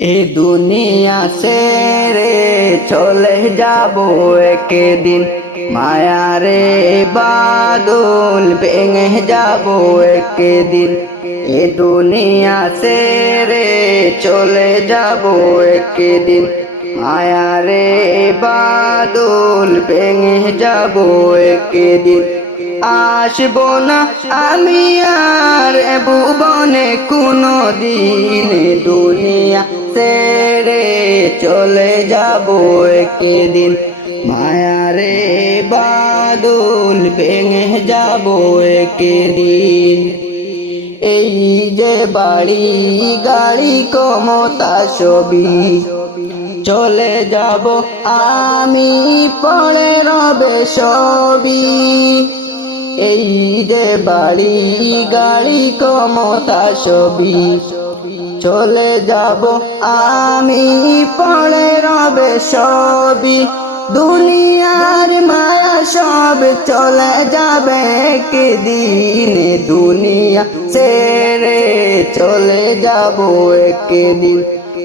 এ দুনিয়া ছেড়ে চলে যাব একদিন। মায়ারে বাদল ভেঙে যাব একদিন। এ দুনিয়া ছেড়ে চলে যাব একদিন। মায়ারে বাদল ভেঙে যাব একদিন। আসব না আমি আর এ ভুবনে কোনো দিন চলে যাব একদিন। মায়ারে বাদল ভেঙে যাব একদিন। এই যে বাড়ি, গাড়ি কমতা ছবি, চলে যাব আমি পড়ে রবে সবই। এই যে বাড়ি গাড়ি কমতা ছবি। চলে যাব আমি পড়ে রবে সবই। দুনিয়ার মায়া সব চলে যাবে একদিন। দুনিয়া ছেড়ে চলে যাব একদিন।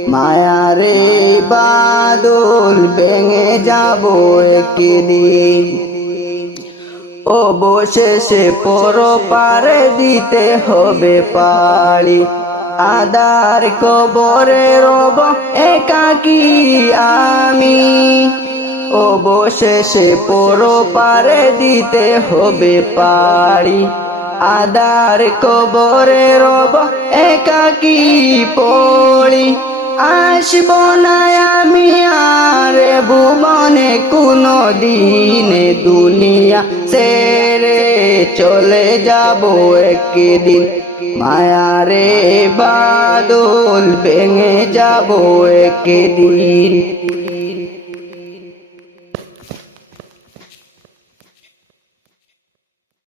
মায়ারে বাদল ভেঙে যাব একদিন। অবশেষে পর পারে দিতে হবে পাড়ি। আদার কবরে রব একাকি আমি। অবশেষে পর পারে দিতে হবে পাড়ি। আদার কবরে রব একাকি পড়ি। না আমি আর ভুবনে কোনো দিনে দুনিয়া সেরে চলে যাব একদিন। মায়ারে বাদল ভেঙে যাব একদিন।